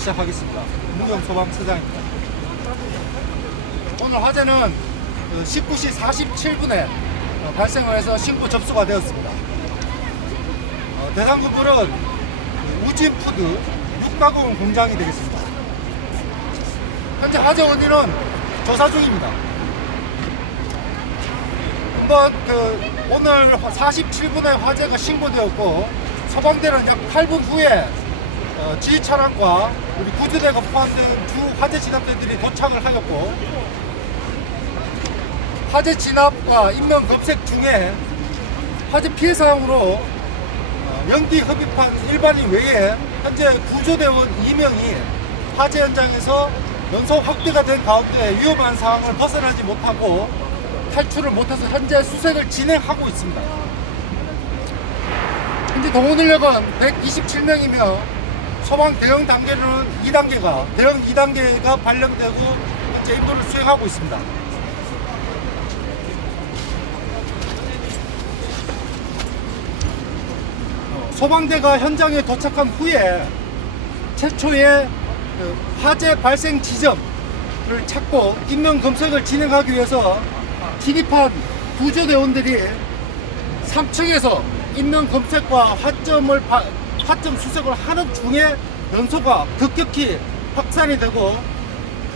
시작하겠습니다. 문경 소방서장입니다. 오늘 화재는 19시 47분에 발생을 해서 신고 접수가 되었습니다. 어, 대상 건물은 우진푸드 육가공 공장이 되겠습니다. 현재 화재 원인은 조사 중입니다. 한번 그 오늘 47분에 화재가 신고되었고 소방대는 약 8분 후에 어, 지휘 차량과 우리 구조대가 포함된 주 화재 진압대들이 도착을 하였고 화재 진압과 인명 검색 중에 화재 피해 사항으로 어, 연기 흡입한 일반인 외에 현재 구조대원 2명이 화재 현장에서 연속 확대가 된 가운데 위험한 상황을 벗어나지 못하고 탈출을 못해서 현재 수색을 진행하고 있습니다. 현재 동원 인력은 127명이며 소방 대응 단계는 2단계가 대응 2단계가 발령되고 현재 임무를 수행하고 있습니다. 소방대가 현장에 도착한 후에 최초의 그 화재 발생 지점을 찾고 인명 검색을 진행하기 위해서 진입한 구조대원들이 3층에서 인명 검색과 화점을 바- 화점 수색을 하는 중에 연소가 급격히 확산이 되고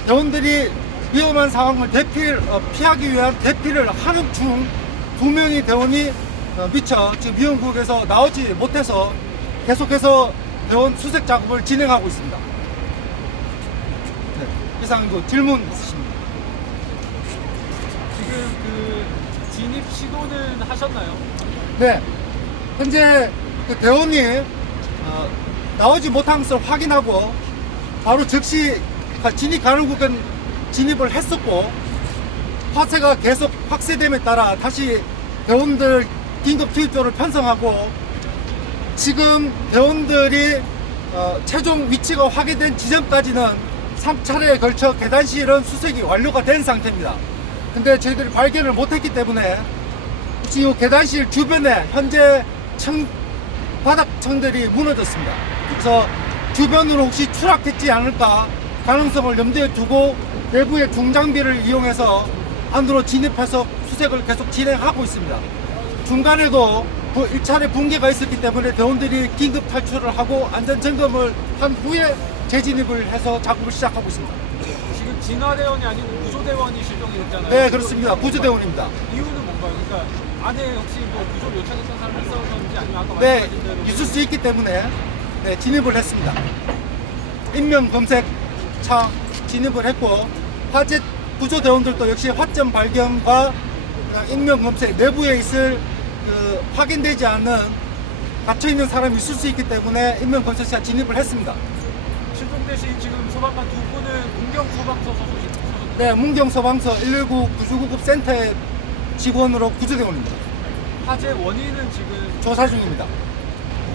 대원들이 위험한 상황을 대피 어, 피하기 위한 대피를 하는 중 두 명의 대원이 어, 미처 지금 위험구역에서 나오지 못해서 계속해서 대원 수색 작업을 진행하고 있습니다. 네, 이상 그 질문 있으십니까? 지금 그 진입 시도는 하셨나요? 네. 현재 그 대원이 어, 나오지 못한 것을 확인하고 바로 즉시 진입 구간 진입을 했었고 화재가 계속 확대됨에 따라 다시 대원들 긴급 투입조를 편성하고 지금 대원들이 어, 최종 위치가 확인된 지점까지는 3차례에 걸쳐 계단실은 수색이 완료가 된 상태입니다. 근데 저희들이 발견을 못했기 때문에 지금 이 계단실 주변에 현재 청, 바닥청들이 무너졌습니다. 그래서 주변으로 혹시 추락했지 않을까 가능성을 염두에 두고 내부의 중장비를 이용해서 안으로 진입해서 수색을 계속 진행하고 있습니다. 중간에도 1차례 붕괴가 있었기 때문에 대원들이 긴급 탈출을 하고 안전 점검을 한 후에 재진입을 해서 작업을 시작하고 있습니다. 지금 진화대원이 아니고 구조대원이 실종이 됐잖아요. 네, 그렇습니다. 구조대원입니다. 이유는 뭔가요? 그러니까 안에 혹시 뭐 구조를 요청했던 사람이 있었는지 아니면 아까 네, 말씀하신 대로 있을 수 있기 때문에 네, 진입을 했습니다. 인명 검색 차 진입을 했고 화재 구조 대원들도 역시 화점 발견과 어, 인명 검색 내부에 있을 그 확인되지 않는 갇혀 있는 사람이 있을 수 있기 때문에 인명 검색차 진입을 했습니다. 실종되신 지금 소방관 두 분은 문경 소방서 소속이 소속. 네, 문경 소방서 119 구조구급 센터의 직원으로 구조대원입니다. 화재 원인은 지금 조사 중입니다.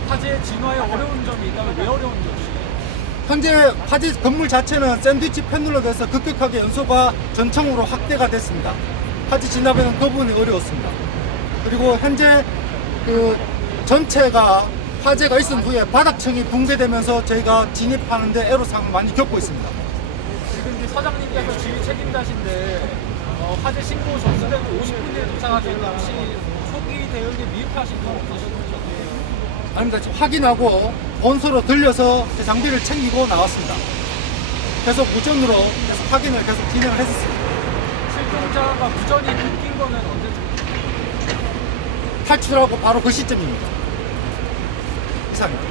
화재 진화에 어려운 점이 있다면 왜 어려운 점이? 현재 화재 건물 자체는 샌드위치 패널로 돼서 급격하게 연소가 전청으로 확대가 됐습니다. 화재 진압에는 그 부분이 어려웠습니다. 그리고 현재 그 전체가 화재가 있은 후에 바닥층이 붕괴되면서 저희가 진입하는데 애로사항을 많이 겪고 있습니다. 지금 사장님께서 지휘 책임자신데 어, 화재 신고 접수되고 50분 뒤에 도착하셨는데 혹시 초기 대응에 미흡하신 건 없으셨나요? 아닙니다. 확인하고 본소로 들려서 제 장비를 챙기고 나왔습니다. 계속 무전으로 계속 확인을 계속 진행을 했었습니다. 실종자가 무전이 끊긴 거는 언제쯤? 탈출하고 바로 그 시점입니다. 이상입니다.